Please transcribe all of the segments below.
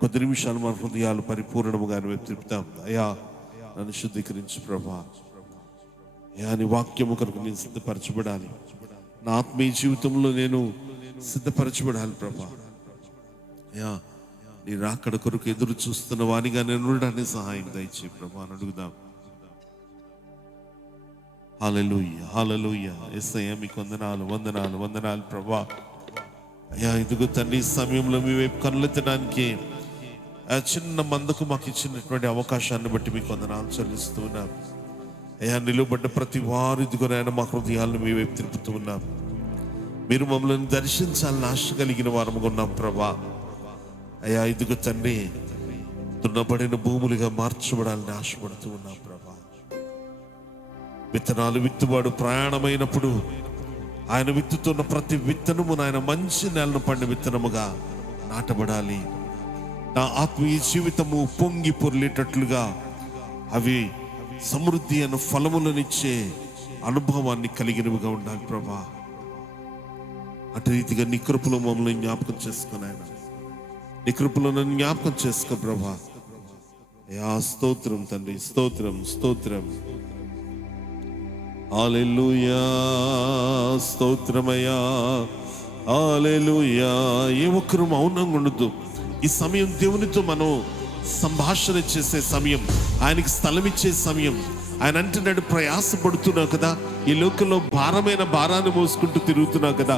కొద్ది నిమిషాలు మన హృదయాలు పరిపూర్ణముగా వైపు తిప్పుతాం. అయ్యా నన్ను శుద్ధీకరించు ప్రభా. అయ్యా నీ వాక్యము కొరకు నేను సిద్ధపరచబడాలి. నా ఆత్మీయ జీవితంలో నేను సిద్ధపరచబడాలి ప్రభా. అయ్యా నీ రాకడ కొరకు ఎదురు చూస్తున్న వానిగా నేను ఉండడానికి సహాయం దయచేయి ప్రభా అని అడుగుదాం. హల్లెలూయా, హల్లెలూయా. యేసయ్యా మీకు వందనాలు, వందనాలు, వందనాలు ప్రభా. అయ్యా ఇదిగో తండ్రి, ఈ సమయంలో మీ వైపు కనులెత్తడానికి ఆ చిన్న మందకు మాకు ఇచ్చినటువంటి అవకాశాన్ని బట్టి మీకు వందనాలు చెల్లిస్తూ ఉన్నాం. అయ్యా నిలువబడ్డ ప్రతి వారు ఇదిగోనైనా మా హృదయాలను మీ వైపు తిప్పుతూ ఉన్నాం. మీరు మమ్మల్ని దర్శించాలని ఆశ కలిగిన వారముగా ఉన్నాం ప్రభా. అయ్యా ఇదిగో తండ్రి, దున్నబడిన భూములుగా మార్చబడాలని ఆశపడుతూ ఉన్నాం ప్రభా. విత్తనాలు విత్తువాడు ప్రయాణమైనప్పుడు ఆయన విత్తుతున్న ప్రతి విత్తనము నాయన మంచి నేలను పండిన విత్తనముగా నాటబడాలి. నా ఆత్మీయ జీవితము పొంగి పొర్లేటట్లుగా అవి సమృద్ధి అయిన ఫలములనిచ్చే అనుభవాన్ని కలిగినవిగా ఉండాలి ప్రభా. అటు రీతిగా నీ కృపలో మమ్మల్ని జ్ఞాపకం చేసుకుని ఆయన నీ కృపలో నన్ను జ్ఞాపకం చేసుకో ప్రభా. అయ్యా స్తోత్రం తండ్రి, స్తోత్రం, స్తోత్రం. హల్లెలూయా, స్తోత్రమయ్యా, హల్లెలూయా. ఏ ఒక్కరు మౌనంగా ఉండదు. ఈ సమయం దేవునితో మనం సంభాషణ చేసే సమయం, ఆయనకి స్థలం ఇచ్చే సమయం. ఆయన అంటున్నాడు, ప్రయాసపడుతున్నావు కదా, ఈ లోకంలో భారమైన భారాన్ని మోసుకుంటూ తిరుగుతున్నావు కదా,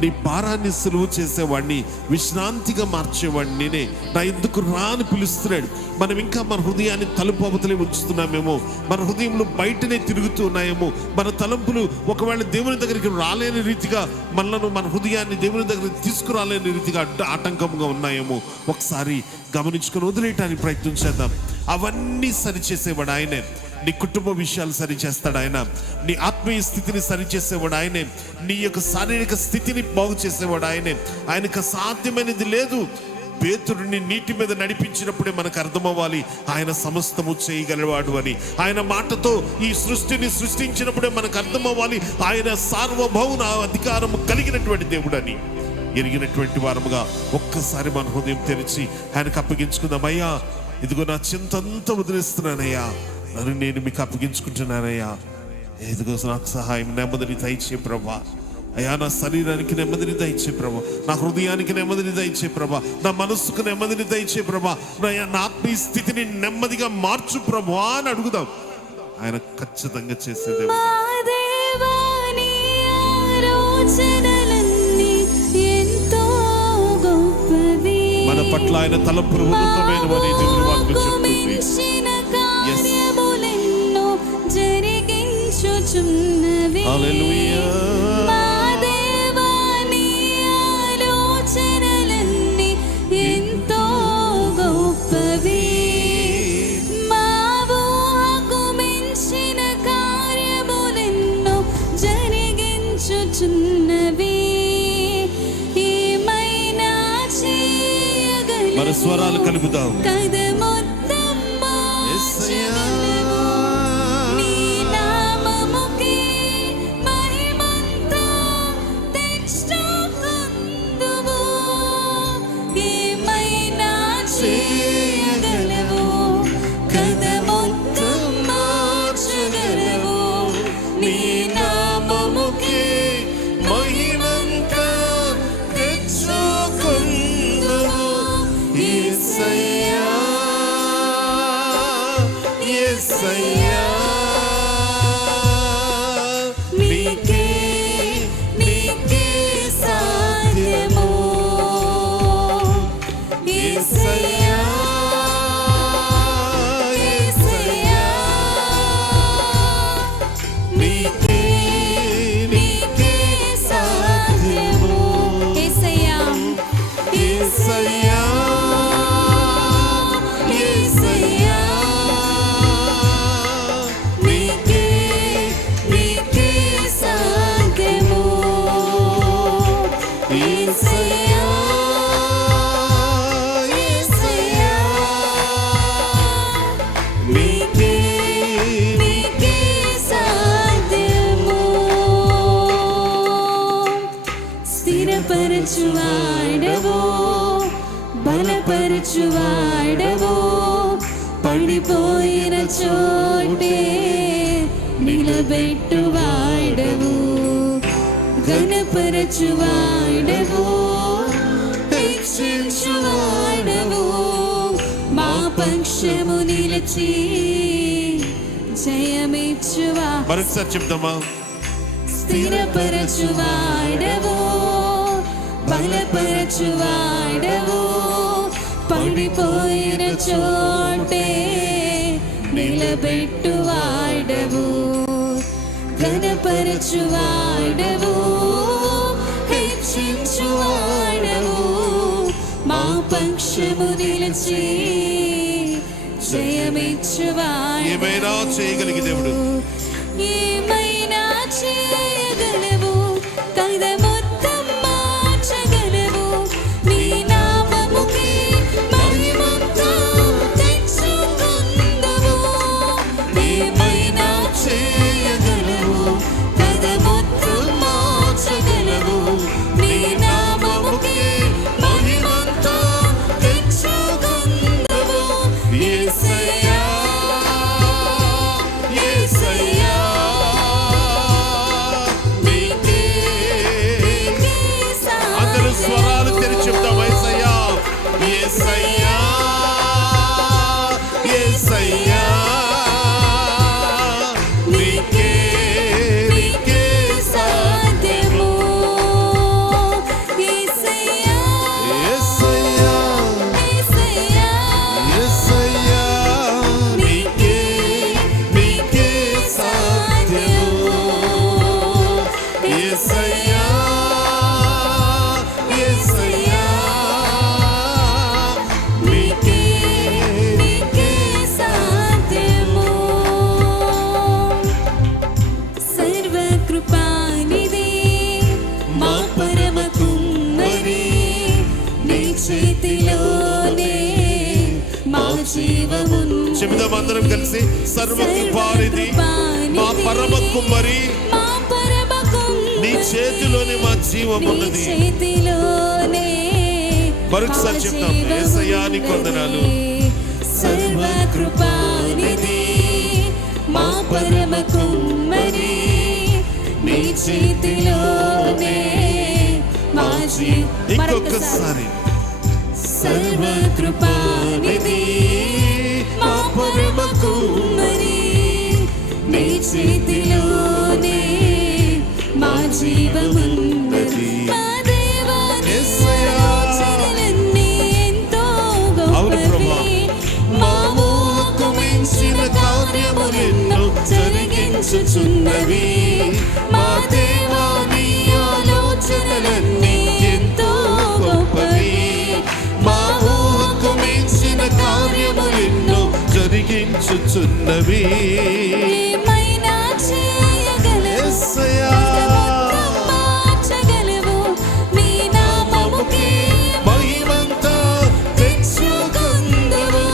నీ భారాన్ని సులువు చేసేవాడిని, విశ్రాంతిగా మార్చేవాడిని నేనే, నా ఎందుకు రా అని పిలుస్తున్నాడు. మనం ఇంకా మన హృదయాన్ని తలుపు అవతలే ఉంచుతున్నామేమో, మన హృదయంలో బయటనే తిరుగుతూ ఉన్నాయేమో, మన తలంపులు ఒకవేళ దేవుని దగ్గరికి రాలేని రీతిగా మనలను, మన హృదయాన్ని దేవుని దగ్గరికి తీసుకురాలేని రీతిగా ఆటంకంగా ఉన్నాయేమో ఒకసారి గమనించుకొని వదిలేయటానికి ప్రయత్నం చేద్దాం. అవన్నీ సరిచేసేవాడు ఆయనే. నీ కుటుంబ విషయాలు సరిచేస్తాడు ఆయన, నీ ఆత్మీయ స్థితిని సరిచేసేవాడు ఆయనే, నీ యొక్క శారీరక స్థితిని బాగు చేసేవాడు ఆయనే. ఆయనకు సాధ్యమైనది లేదు. పేతురుని నీటి మీద నడిపించినప్పుడే మనకు అర్థమవ్వాలి ఆయన సమస్తము చేయగలవాడు అని. ఆయన మాటతో ఈ సృష్టిని సృష్టించినప్పుడే మనకు అర్థమవ్వాలి ఆయన సార్వభౌమ అధికారము కలిగినటువంటి దేవుడు అని. ఎరిగినటువంటి వారముగా ఒక్కసారి మన హృదయం తెరిచి ఆయనకు అప్పగించుకుందాం. అయ్యా ఇదిగో నా చింతంతా వదిలేస్తున్నానయ్యా, నన్ను నేను మీకు అప్పగించుకుంటున్నానయ్యా. ఇదిగో నాకు సహాయం, నెమ్మదిని దయచే ప్రభా. అయ్యా నా శరీరానికి నెమ్మదిని దయచే ప్రభా, నా హృదయానికి నెమ్మదిని దయచే ప్రభా, నా మనస్సుకు నెమ్మదిని దయచే ప్రభా, నా ఆత్మీయ స్థితిని నెమ్మదిగా మార్చు ప్రభా అని అడుగుదాం. ఆయన ఖచ్చితంగా చేసేదే. మన పట్ల ఆయన తలంపులు ఉన్నతమైనవని దేవుని వాక్యం చెప్తుంది. హల్లెలూయా. మన స్వరాలు కలుపుదాం. బలపరచువాడవు, పడిపోయిన చోటే నిలబెట్టువాడవు, ఘనపరచువాడవు, హెచ్చించువాడవు, మా పక్షము నిలిచి జయమిచ్చువా. మరొకసారి చెప్తామా? స్థిరపరచువాడవు, బలపరచువాడవు, పడిపోయిన చోటే నిలబెట్టువాడవు, ఘనపరచువాడవు, హెచ్చించువాడవు, మా పక్షము నిలిచి జయమిచ్చువాడవు. ఏమైనా చేయగలిగే దేవుడు, ఏమైనా చేయగలవు, కథ మొత్తం మార్చగలవు, నీ నామముకి మహిమంతా తెచ్చుకుందువు. ఏమైనా చేయగలవు, కథ మొత్తం మార్చగలవు, నీ నామముకి మహిమంతా తెచ్చుకుందువు. యేసయ్యా, యేసయ్యా, అందరూ స్వరాలు తెరిచి చెప్తాం. యేసయ్యా, యేసయ్యా, యేసయ్యా, నీకే నీకే సాధ్యము. యేసయ్యా, యేసయ్యా, యేసయ్యా, యేసయ్యా, నీకే నీకే సాధ్యము. యేసయ్యా, యేసయ్యా, నీకే నీకే సాధ్యము. సర్వకృపానిధి మా పరమ కుమ్మరి, నీ చేతిలోనే మా జీవమును. చెబుదాం అందరం కలిసి. సర్వకృపానిధి మా పరమ కుమ్మరి, మా పరమ కుమ్మరి, నీ చేతిలోనే మా జీవం ఉన్నది. చేతిలోనే మరొకసారి చెప్తాం. యేసయ్యా నీకు వందనాలు. సర్వకృపానిధి మా పరమ కుమ్మరి, నీ చేతిలోనే మా జీవం. ఇంకొకసారి. సర్వకృపానిధి మా పరమ కుమ్మరి, నీ చేతిలోనే మా జీవమున్నది. మా దేవా, నీ ఆలోచనలన్నీ ఎంతో గొప్పవి, మా ఊహకు మించిన కార్యములెన్నో జరిగించుచున్నవి. మా దేవా, నీ ఆలోచనలన్నీ ఎంతో గొప్పవి, మా ఊహకు మించిన కార్యములెన్నో జరిగించుచున్నవి. ఏమైనా చేయగలవు, యేసయ్యా, మార్చగలవు, నీ నామముకి మహిమంతా తెచ్చుకుందువు.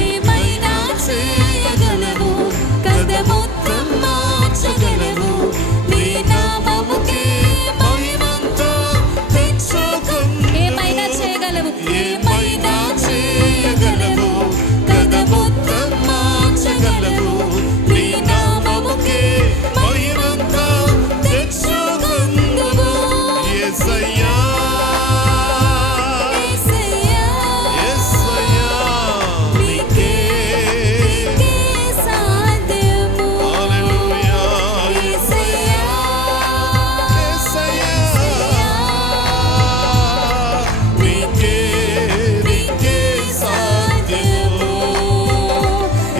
ఏమైనా చేయగలవు, కథ మొత్తం మార్చగలవు, నీ నామముకి మహిమంతా తెచ్చుకుందువు. ఏమైనా చేయగలవు, ఏమైనా చేయగలవు, కథ మొత్తం మార్చగలవు, నీ నామముకి మహిమంతా తెచ్చుకుందువు. యేసయ్యా, యేసయ్యా, యేసయ్యా, నీకే నీకే సాధ్యము. హల్లెలూయా. యేసయ్యా, యేసయ్యా, నీకే నీకే సాధ్యము.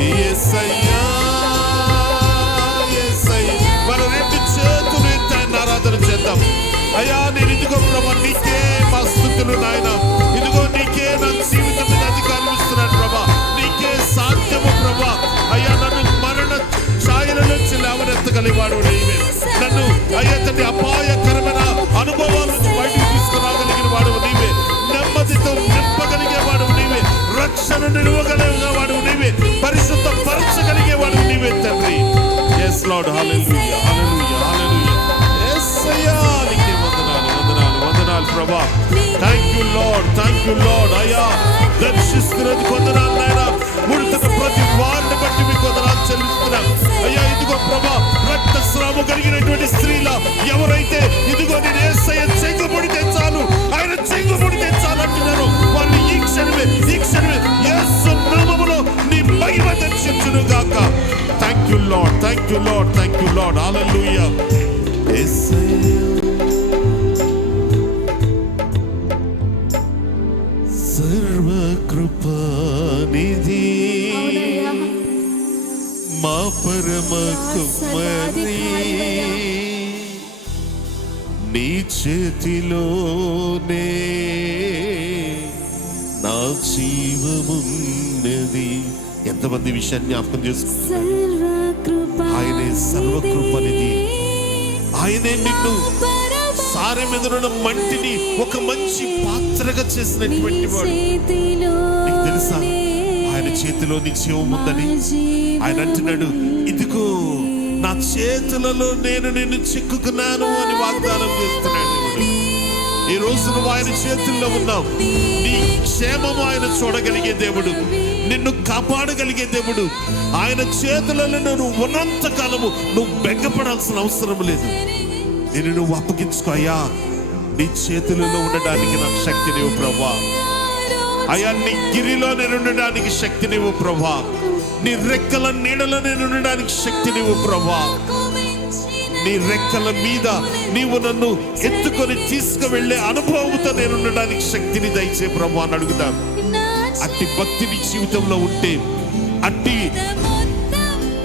యేసయ్యా, యేసయ్యా. మన రెండు చేతులు ఎత్తి ఆయన ఆరాధన చేద్దాం. అయ్యా, నేను ఇదిగో ప్రభా, నీకే మా స్థుతులు నాయన. ఇదిగో నీకే నా జీవితం మీద అధికారం ఇస్తున్నాను ప్రభా. నీకే సాధ్యము ప్రభా. అయ్యా, నన్ను మరణ ఛాయల నుంచి లేవనెత్తగలివాడు నీవే. నన్ను అయ్యా తండ్రి అపాయకరమైన అనుభవాల నుంచి బయటికి తీసుకురాగలిగిన వాడు నీవే. నెమ్మదితో నింపగలిగేవాడు నీవే. రక్షణ నిలువగలిగేవాడు నీవే. పరిశుద్ధ పరచగలిగేవాడు నీవే తండ్రి. yes lord hallelujah hallelujah hallelujah. యేసయ్యా, నీకే వందనాలు వందనాలు వందనాలు ప్రభా. Thank you Lord, thank you lord. అయ్యా రక్షిస్తున్నది కొందనాలు నాయన. ముడుతున్న ప్రతి వారిని బట్టి మీకు వందనాలు చెల్లిస్తున్నాం అయ్యా. ఇదిగో ప్రభా, రక్తస్రావం కలిగినటువంటి స్త్రీల ఎవరైతే ఇదిగో నేను యేసయ్య చెంగుముడితే చాలు, ఆయన చెంగుముడితే చాలు అంటున్నారు, వాళ్ళు ఈ క్షణమే యేసు నామములో నీ మహిమ దర్శించును గాక. Thank you Lord, thank you Lord, thank you Lord. హల్లెలూయా. యేసయ్య సర్వకృపానిధి మా పరమ కుమారి, నీ చేతిలోనే నా జీవమున్నది. ఎంతమంది విషయాన్ని జ్ఞాపకం చేసుకుంటారు? ఆయనే సర్వకృపనిధి. ఆయనే నిన్ను సారె మీద ఉన్న మంటిని ఒక మంచి పాత్రగా చేసినటువంటి వాడు. నీకు తెలుసా ఆయన చేతిలో నీ జీవం ఉందని? ఆయన అంటున్నాడు, ఇదిగో నా చేతులలో నేను నిన్ను చిక్కుకున్నాను అని వాగ్దానం చేస్తున్నాడు. ఈ రోజు నువ్వు ఆయన చేతుల్లో ఉన్నావు. నీ క్షేమము ఆయన చూడగలిగే దేవుడు, నిన్ను కాపాడగలిగే దేవుడు. ఆయన చేతులలో నువ్వు ఉన్నంత కాలము నువ్వు బెంగపడాల్సిన అవసరం లేదు. నేను నువ్వు అప్పగించుకో అయ్యా. నీ చేతులలో ఉండడానికి నాకు శక్తి నీవు ప్రభా. అయ్యా, నీ గిరిలో నేను ఉండడానికి శక్తి నీవు ప్రభా. నీ రెక్కల నీడలో నేను ఉండడానికి శక్తి నీవు ప్రభా. నీ రెక్కల మీద నీవు నన్ను ఎత్తుకొని తీసుకువెళ్లే అనుభవంతో నేను ఉండడానికి శక్తిని దయచే ప్రభా అని అడుగుతాను. అట్టి భక్తి నీ జీవితంలో ఉంటే, అట్టి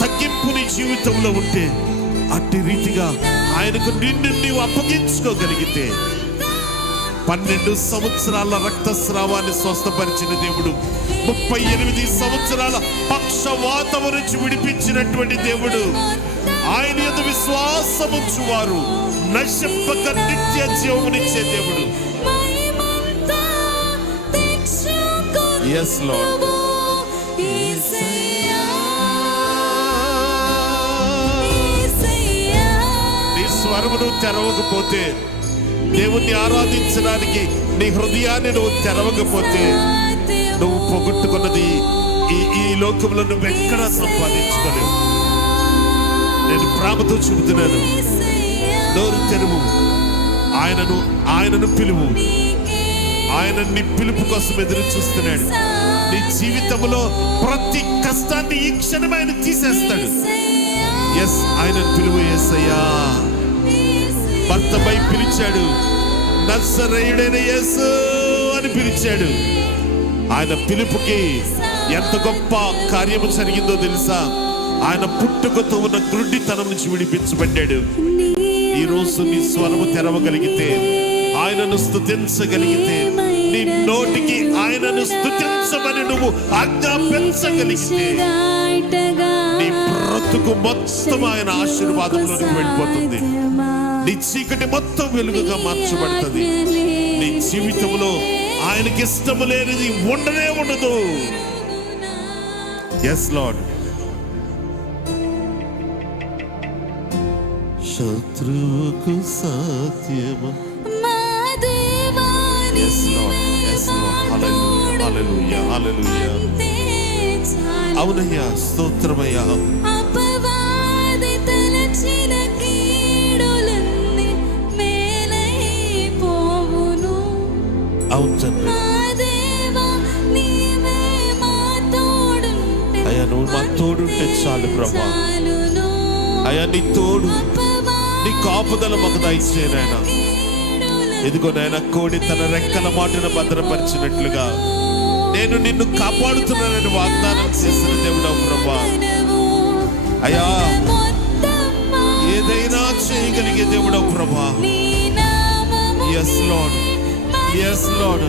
తగ్గింపు నీ జీవితంలో ఉంటే, అట్టి రీతిగా ఆయనకు నిన్ను నీవు అప్పగించుకోగలిగితే 12 సంవత్సరాల రక్తస్రావాన్ని స్వస్థపరిచిన దేవుడు, 38 సంవత్సరాల పక్షవాతం నుంచి విడిపించినటువంటి దేవుడు, ఆయన యందు విశ్వాసముంచువారు నశింపక నిత్య జీవమునిచ్చే దేవుడు. Yes, Lord. నీ స్వరమును తెరవకపోతే, దేవుణ్ణి ఆరాధించడానికి నీ హృదయాన్ని నువ్వు తెరవకపోతే, నువ్వు పోగొట్టుకున్నది ఈ లోకంలో నువ్వు ఎక్కడా సంపాదించుకోలేవు. నేను ప్రేమతో చెబుతున్నాను, నోరు తెరువు, ఆయనను పిలువు. ఆయన నీ పిలుపు కోసం ఎదురు చూస్తున్నాడు. నీ జీవితంలో ప్రతి కష్టాన్ని ఈ క్షణం ఆయన తీసేస్తాడు. ఎస్, ఆయనను పిలువు. యేసయ్యా భర్తపై పిలిచాడు, నజరేయుడైన యేసు అని పిలిచాడు. ఆయన పిలుపుకి ఎంత గొప్ప కార్యము జరిగిందో తెలుసా? ఆయన పుట్టుకతో ఉన్న గ్రుడ్డితనం నుంచి విడిపించబడ్డాడు. ఈ రోజు నీ స్వరము తెరవగలిగితే, ఆయనను స్తుతించగలిగితే, నీ నోటికి ఆయనను స్తుతించమని నువ్వు ఆజ్ఞాపించగలిగితే, నీ బ్రతుకు మొత్తం ఆయన ఆశీర్వాదంలోకి వెళ్ళిపోతుంది. నీ చీకటి మొత్తం వెలుగుగా మార్చబడుతుంది. నీ జీవితంలో ఆయనకి ఇష్టము లేనిది ఉండనే ఉండదు. Yes lord. శత్రువుకు సాధ్యము. Yes, Lord. Yes, Lord. Hallelujah. Hallelujah. Hallelujah. అవునయ్యా, స్తోత్రమయ్యా. అపవాది తలచిన కీడులన్నీ మేలైపోవును. అవును తండ్రి. అయ్యా, నువ్వు మా తోడుంటే చాలు ప్రభా. అయ్యా, నీ తోడు, నీ కాపుదల మాకు దయచేయనాయన. ఎదుగో నాయన, కోడి తన రెక్కల మాటను భద్రపరిచినట్లుగా నేను నిన్ను కాపాడుతున్నానని వాగ్దానం చేసిన దేవుడు ప్రభా. అయ్యా, ఏదైనా చేయగలిగే దేవుడు ప్రభా. Yes lord. Yes lord.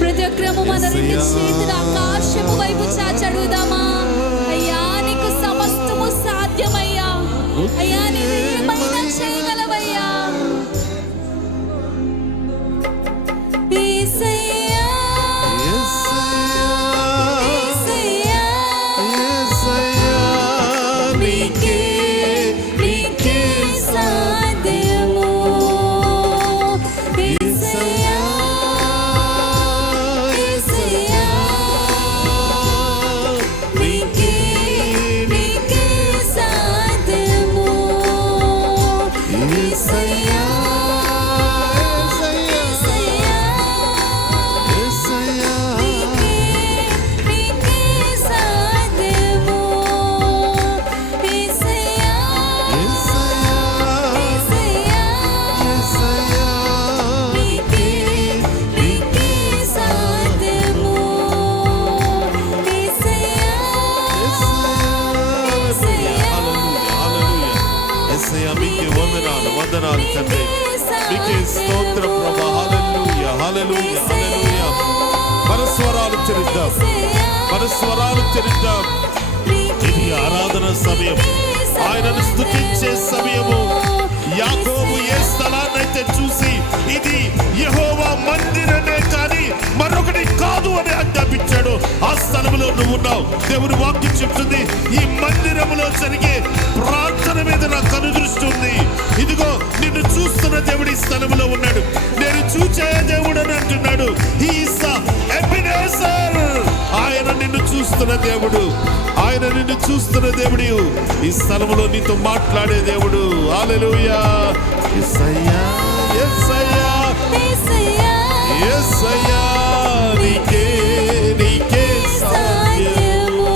ప్రతి ఒక్కరము మన రెండు చేతుల ఆకాశము వైపు చాచడుదామా. అయ్యా, నీకు సమస్తము సాధ్యమయ్యా. అయ్యా, నీవేమైనా చేయగలవయ్యా. యేసయ్యా, యేసయ్యా, యేసయ్యా, నీకే సాధ్యము. యేసయ్యా వందనాలు తండ్రి, మీకే స్తోత్రం ప్రభా. హల్లెలూయా హల్లెలూయా హల్లెలూయా. మన స్వరాలు చెల్లిద్దాం. ఇది ఆరాధన సమయం, ఆయనను స్తుతించే సమయము. యాకోబు ఏ స్థలాన్నైతే చూసి ఇది యెహోవా మందిరమే కానీ మరొకటి కాదు అని ఆజ్ఞాపించాడు, ఆ స్థలంలో నువ్వు ఉన్నావు. దేవుని వాక్యం చెప్తుంది, ఈ మందిరములో జరిగే ప్రార్థన మీద నా కనుదృష్టి ఉంది. ఇదిగో నిన్ను చూస్తున్న దేవుడు ఈ స్థలంలో ఉన్నాడు, నేను చూచే దేవుడు అని అంటున్నాడు. He is the Ebenezer. ఆయన నిన్ను చూస్తున్న దేవుడు, ఆయన నిన్ను చూస్తున్న దేవుడు, ఈ స్థలంలో నీతో మాట్లాడే దేవుడు. హల్లెలూయా. యేసయ్యా యేసయ్యా యేసయ్యా, నీకే సాధ్యము.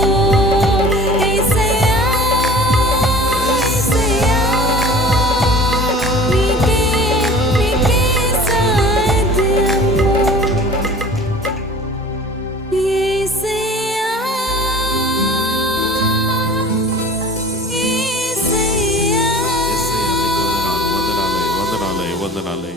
వందనాలే.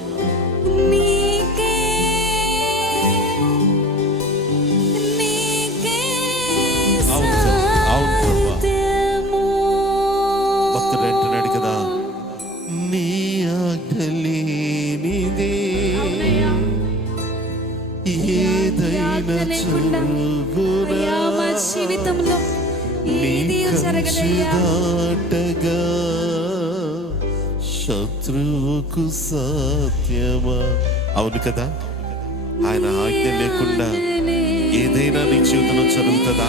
భక్తుడు అంటున్నాడు కదా, నీ ఆజ్ఞలేనిదే ఏదైనా జరుగునా, మా జీవితంలో ఏది జరగదయ్యా. దాటగా శత్రువుకు సాధ్యమా? అవును కదా, ఆయన ఆజ్ఞ లేకుండా ఏదైనా నీ జీవితంలో జరుగుతుందా?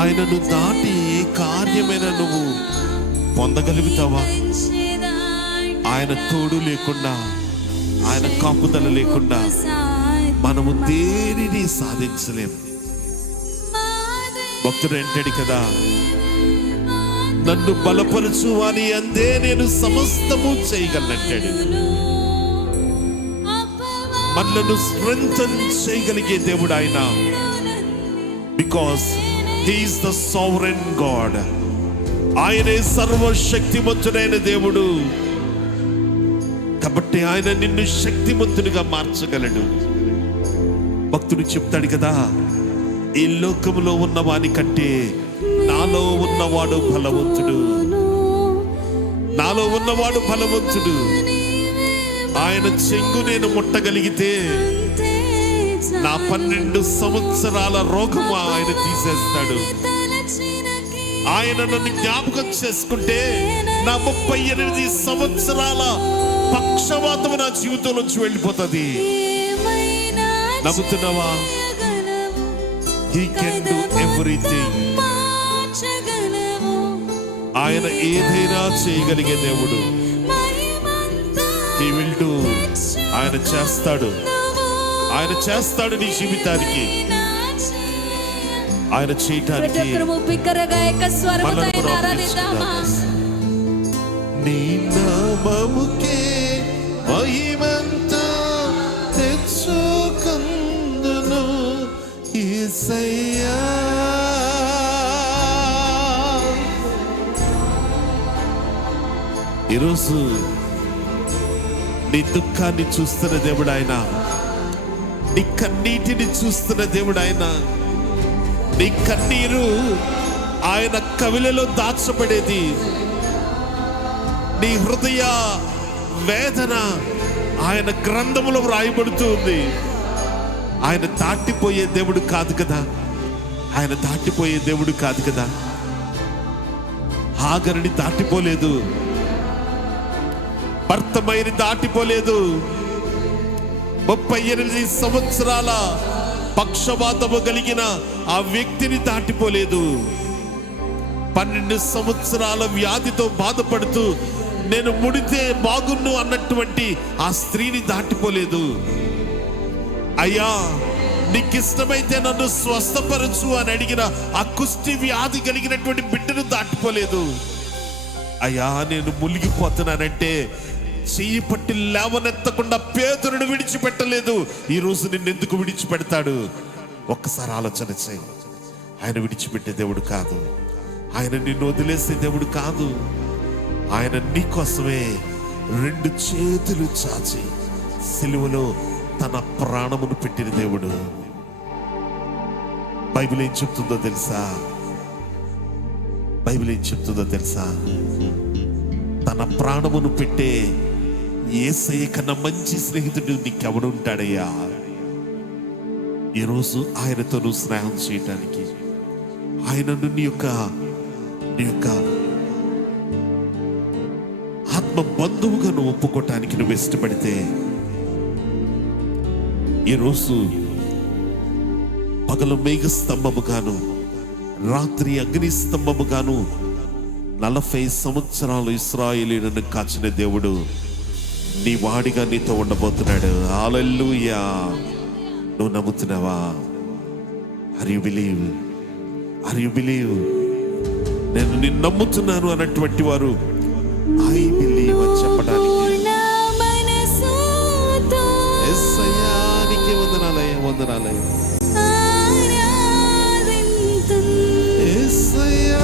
ఆయనను దాటి ఏ కార్యమైనా నువ్వు పొందగలుగుతావా? ఆయన తోడు లేకుండా, ఆయన కాపుదల లేకుండా మనము దేనిని సాధించలేము. భక్తుడు అంటాడు కదా, నన్ను బలపరచు అని అందే నేను సమస్తము చేయగలనంటాడు. మనలను స్ట్రెంగ్థెన్ చేయగలిగే దేవుడు ఆయన. Because he is the sovereign God. ఆయనే సర్వశక్తిమంతుడైన దేవుడు. కాబట్టి ఆయన నిన్ను శక్తిమంతుడిగా మార్చగలడు. భక్తుడు చెప్తాడు కదా, ఈ లోకములో ఉన్న వాని కంటే నాలో ఉన్నవాడు బలవంతుడు, నాలో ఉన్నవాడు బలవంతుడు. ఆయన చెంగు నేను ముట్టగలిగితే నా 12 సంవత్సరాల రోగము ఆయన తీసేస్తాడు. ఆయన నన్ను జ్ఞాపకం చేసుకుంటే నా 38 సంవత్సరాల పక్షవాతము నా జీవితం నుంచి వెళ్ళిపోతుంది. నమ్ముతున్నావా? He can do everything. ఆయన ఏదైనా చేయగలిగే దేవుడు. He will do. ఆయన చేస్తాడు, ఆయన చేస్తాడు నీ జీవితానికి. ఆయన చేయటానికి నీ నామముకే మహిమంతా తెచ్చుకొందును యేసయ్యా. ఈరోజు నీ దుఃఖాన్ని చూస్తున్న దేవుడు ఆయన, నీ కన్నీటిని చూస్తున్న దేవుడు ఆయన. నీ కన్నీరు ఆయన కవిలలో దాచబడేది, నీ హృదయ వేదన ఆయన గ్రంథములో వ్రాయబడుతూ ఉంది. ఆయన దాటిపోయే దేవుడు కాదు కదా, ఆయన దాటిపోయే దేవుడు కాదు కదా. హాగరుని దాటిపోలేదు, భర్తమైని దాటిపోలేదు, 38 సంవత్సరాల పక్షవాతము కలిగిన ఆ వ్యక్తిని దాటిపోలేదు. 12 సంవత్సరాల వ్యాధితో బాధపడుతూ నేను ముడితే బాగున్ను అన్నటువంటి ఆ స్త్రీని దాటిపోలేదు. అయ్యా, నీకిష్టమైతే నన్ను స్వస్థపరచు అని అడిగిన ఆ కుష్టి వ్యాధి కలిగినటువంటి బిడ్డను దాటిపోలేదు. అయ్యా, నేను మునిగిపోతున్నానంటే చెయ్యి పట్టి లేవనెత్తకుండా పేతురును విడిచిపెట్టలేదు. ఈరోజు నిన్నెందుకు విడిచిపెడతాడు? ఒక్కసారి ఆలోచన చేయి. ఆయన విడిచిపెట్టే దేవుడు కాదు. ఆయన నిన్ను వదిలేసే దేవుడు కాదు. ఆయన నీకోసమే 2 చేతులు చాచి సిలువలో తన ప్రాణమును పెట్టిన దేవుడు. బైబిల్ ఏం చెప్తుందో తెలుసా? బైబిల్ ఏం చెప్తుందో తెలుసా? తన ప్రాణమును పెట్టే యేసయ్య కన్నా మంచి స్నేహితుడు నీకెవడు ఉంటాడయ్యా? ఈరోజు ఆయనతో నువ్వు స్నేహం చేయటానికి, ఆయనను నీ యొక్క ఆత్మ బంధువుగా నువ్వు ఒప్పుకోవటానికి నువ్వు ఇష్టపడితే, ఈరోజు పగలు మేఘ స్తంభముగాను రాత్రి అగ్ని స్తంభముగాను 40 సంవత్సరాలు ఇశ్రాయేలీయులను కాచిన దేవుడు నీ వాడిగా నీతో ఉండబోతున్నాడు. హల్లెలూయా! నువ్వు నమ్ముతున్నావా? Are you believe? Are you believe? నేను నిన్ను నమ్ముతున్నాను అన్నటువంటి వారు ఐ బిలీవ్ అని చెప్పడానికి యేసయ్యా నీకే వందనాలయ్యా, వందనాలయ్యా యేసయ్యా.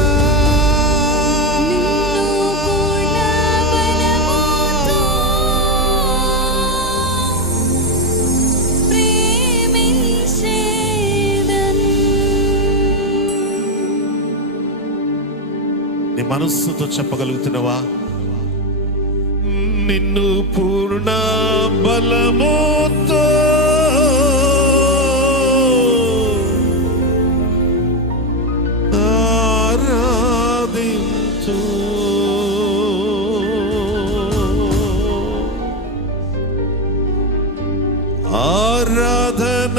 నీ మనస్సుతో చెప్పగలుగుతున్నావా? నిన్ను పూర్ణ బలముతో ఆరాధించు, ఆరాధన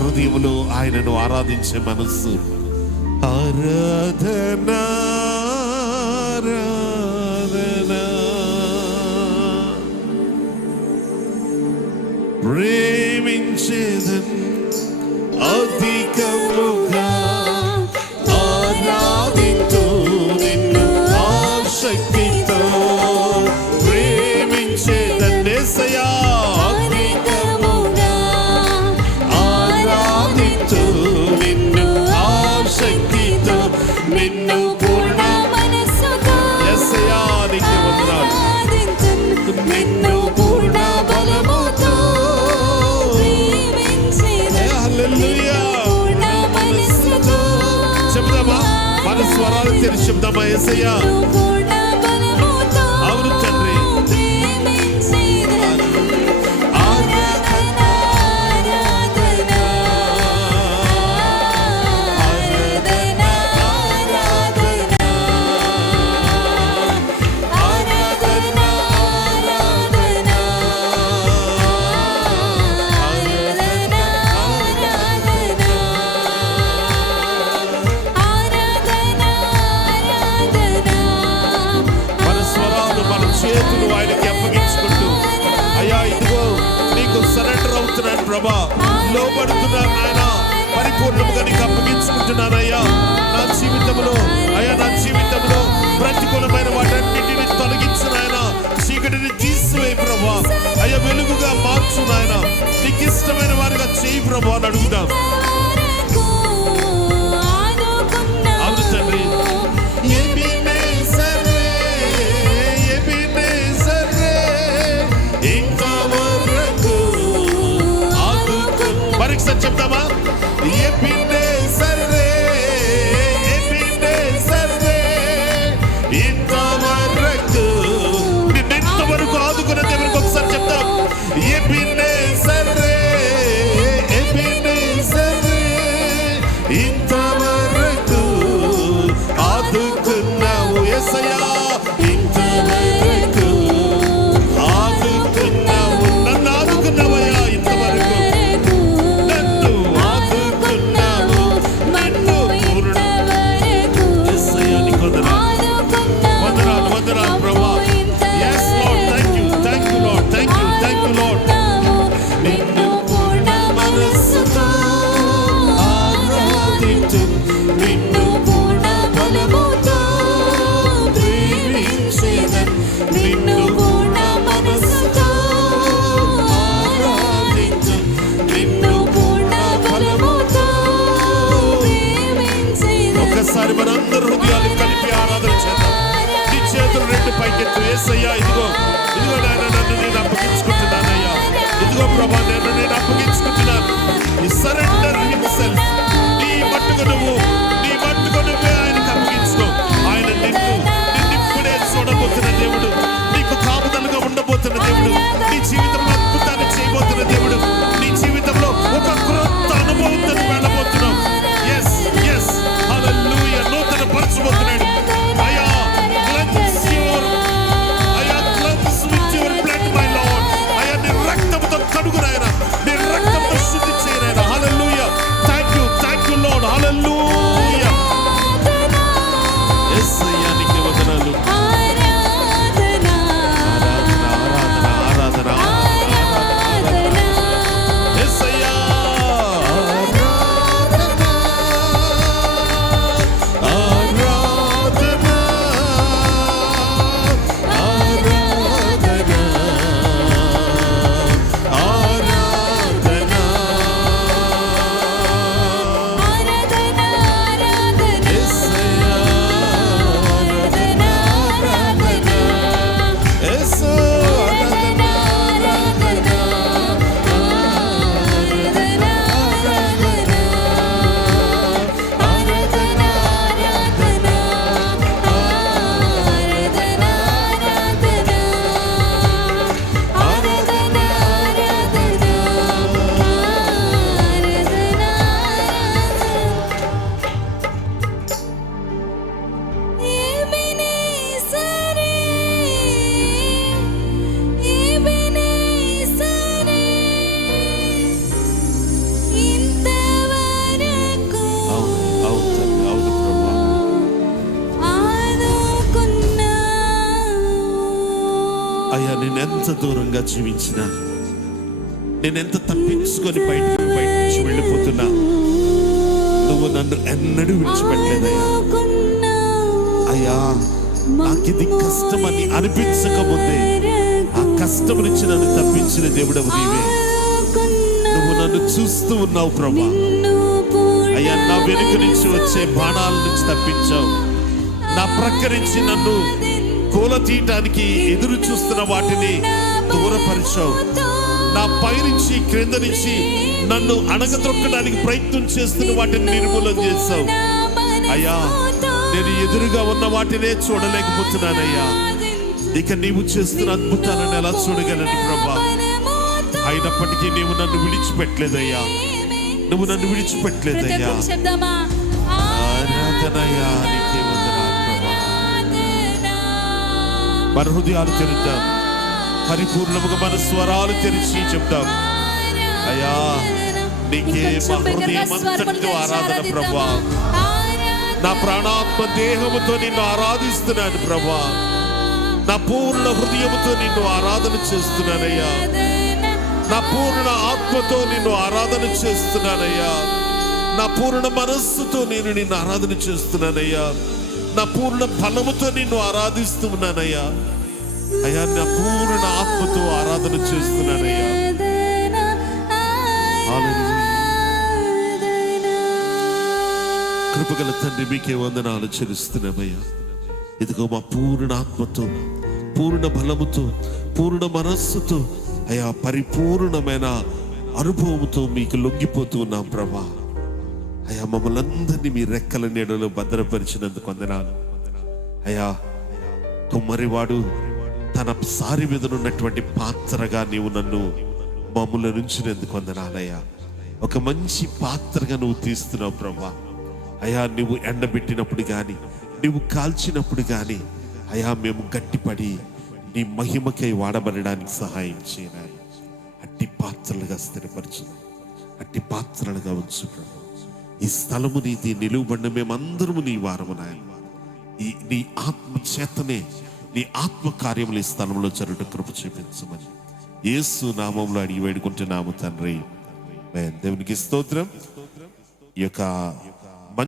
హృదయములో ఆయనను ఆరాధించే మనస్సు. ఆరాధన ఆరాధన ప్రేమించేదన్ అధికముగా ఆరాధించు నిన్ను ఆసక్తితో ప్రేమించేదన్ యేసయ్యా నిన్ను పూర్ణ మనస్సుతో యేసయ్యా నీకే వందనాలు. నిన్ను పూర్ణ బలముతో ప్రేమించేదను. హల్లెలూయా! పూర్ణ మనస్సుతో చెప్దామా? మన స్వరాలు తెరిచి చెప్దామా? యేసయ్యా పూర్ణ బలముతో అవును తండ్రి ప్రేమించేదను. ఆరాధన ఆరాధన చేతులు ఆయనకి అప్పగించుకుంటూ, అయ్యా ఇదిగో నీకు సరెండర్ అవుతున్నాను ప్రభా, లోబడుతున్నాను నాయన, పరిపూర్ణంగా నీకు అప్పగించుకుంటున్నానయ్యా. నా జీవితంలో అయ్యా, నా జీవితంలో ప్రతికూలమైన వాటన్నిటిని తొలగించు నాయన, చీకటిని తీసివేయి ప్రభా, అయ్యా వెలుగుగా మార్చు నాయన, నీకు ఇష్టమైన వారిగా చేయి ప్రభా అని అడుగుదాం. అవును తండ్రి. పరీక్ష చెప్తామా? ఇంతవరకు నిన్నెంతవరకు ఆదుకున్న దేవునికి ఒకసారి చెప్తాం. ఇంతవరకు ఆదుకున్నావు యేసయ్యా, ఇంతవరకు ఆదుకున్నావు, నన్ను ఆదుకున్నావయ్యా ఇంతవరకు. యేసయ్యా ఇదిగో ఇదిగో నాయన నన్ను నేను అప్పగించుకుంటున్నానయ్యా. ఇదిగో ప్రభా నేను అప్పగించుకుంటున్నాను. ఈ సరెండర్ హిమ్సెల్ఫ్ నీ మట్టుకు నువ్వే ఆయనకు అప్పగించుకో. ఆయన నిన్నిప్పుడే చూడబోతున్న దేవుడు, నీకు కాపుదలుగా ఉండబోతున్న దేవుడు, నీ జీవితంలో అద్భుతాన్ని చేయబోతున్న దేవుడు, నీ జీవితంలో ఒక క్రొత్త అనుభవంతో వెళ్ళబోతున్నావు. ఎస్ ఎస్ హల్లెలూయా. నూతన పరచబోతున్నాడు. అయ్యా cleanse with your blood my Lord. అయ్యా నీ రక్తంతో కడుగునాయన, నీ రక్తంతో శుద్ధి చేయనాయన. హల్లెలూయా. Thank you Lord. హల్లెలూయా. యేసయ్యా నీకే వందనాలు. అయ్యా నేనెంత దూరంగా జీవించినా, నేనెంత తప్పించుకొని బయట నుంచి వెళ్ళిపోతున్నా, నువ్వు నన్ను ఎన్నడూ విడిచిపెట్టలేదయ్యా. అయ్యా నాకిది కష్టమని అనిపించకముందే ఆ కష్టం నుంచి నన్ను తప్పించిన దేవుడవు నీవే. నువ్వు నన్ను చూస్తూ ఉన్నావు ప్రభా. అయ్యా నా వెనుక నుంచి వచ్చే బాణాల నుంచి తప్పించావు. నా ప్రక్క నుంచి నన్ను కోల తీయటానికి ఎదురు చూస్తున్న వాటిని దూరపరిచావు. నా పై నుంచి క్రింద నుంచి నన్ను అణగద్రొక్కడానికి ప్రయత్నం చేస్తున్న వాటిని నిర్మూలన చేశావు. అయ్యా నేను ఎదురుగా ఉన్న వాటినే చూడలేకపోతున్నానయ్యా. ఇక నీవు చేస్తున్న అద్భుతాలను ఎలా చూడగలను ప్రభా? అయినప్పటికీ నీవు నన్ను విడిచిపెట్టలేదయ్యా. నువ్వు నన్ను విడిచిపెట్టలేదయ్యా. ఆరాధనయ్యా నీకే వందనాలు ప్రభా. మన హృదయాలు తెరుద్దాం, పరిపూర్ణముగా మన స్వరాలు తెరిచి చెప్తాం. అయ్యా నీకే మా హృదయం అంతటితో ఆరాధన ప్రభా. నా ప్రాణాత్మ దేహముతో నిన్ను ఆరాధిస్తున్నాను ప్రభా. నా పూర్ణ హృదయముతో నిన్ను ఆరాధన చేస్తున్నానయ్యా. నా పూర్ణ ఆత్మతో నిన్ను ఆరాధన చేస్తున్నానయ్యా. నా పూర్ణ మనస్సుతో నేను నిన్ను ఆరాధన చేస్తున్నానయ్యా. నా పూర్ణ బలముతో నిన్ను ఆరాధిస్తున్నానయ్యా. అయ్యా నా పూర్ణ ఆత్మతో ఆరాధన చేస్తున్నానయ్యా. కృపగల తండ్రి మీకే వందనాలు చెల్లిస్తున్నామయ్యా. ఇదిగో మా పూర్ణ ఆత్మతో, పూర్ణ బలముతో, పూర్ణ మనస్సుతో అయ్యా పరిపూర్ణమైన అనుభవముతో మీకు లొంగిపోతూ ఉన్నాం ప్రభా. అయ్యా మమ్మల్ని అందరినీ మీ రెక్కల నీడలో భద్రపరిచినందుకు వందనాలు అయ్యా. కుమ్మరివాడు తన సారి మీద ఉన్నటువంటి పాత్రగా నీవు నన్ను మమ్మల్ని నుంచినందుకు వందనాలయ్యా. ఒక మంచి పాత్రగా నువ్వు తీస్తున్నావు ప్రభా. అయ్యా నువ్వు ఎండబెట్టినప్పుడు కానీ, నువ్వు కాల్చినప్పుడు కానీ అయ్యా మేము గట్టిపడి నీ మహిమకై వాడబడడానికి సహాయం చేయాలి. అట్టి పాత్రలుగా స్థిరపరచు, అట్టి పాత్రలుగా ఉంచు ప్రభు. ఈ స్థలము నీది, నిలువబడిన మేమందరము నీ వారము నాయన. నీ ఆత్మ చేతనే, నీ ఆత్మ కార్యములు ఈ స్థలంలో జరుగుట కృప చూపించమని యేసు నామంలో అడిగి వేడుకుంటున్నాము తండ్రి. దేవునికి స్తోత్రం. ఈ యొక్క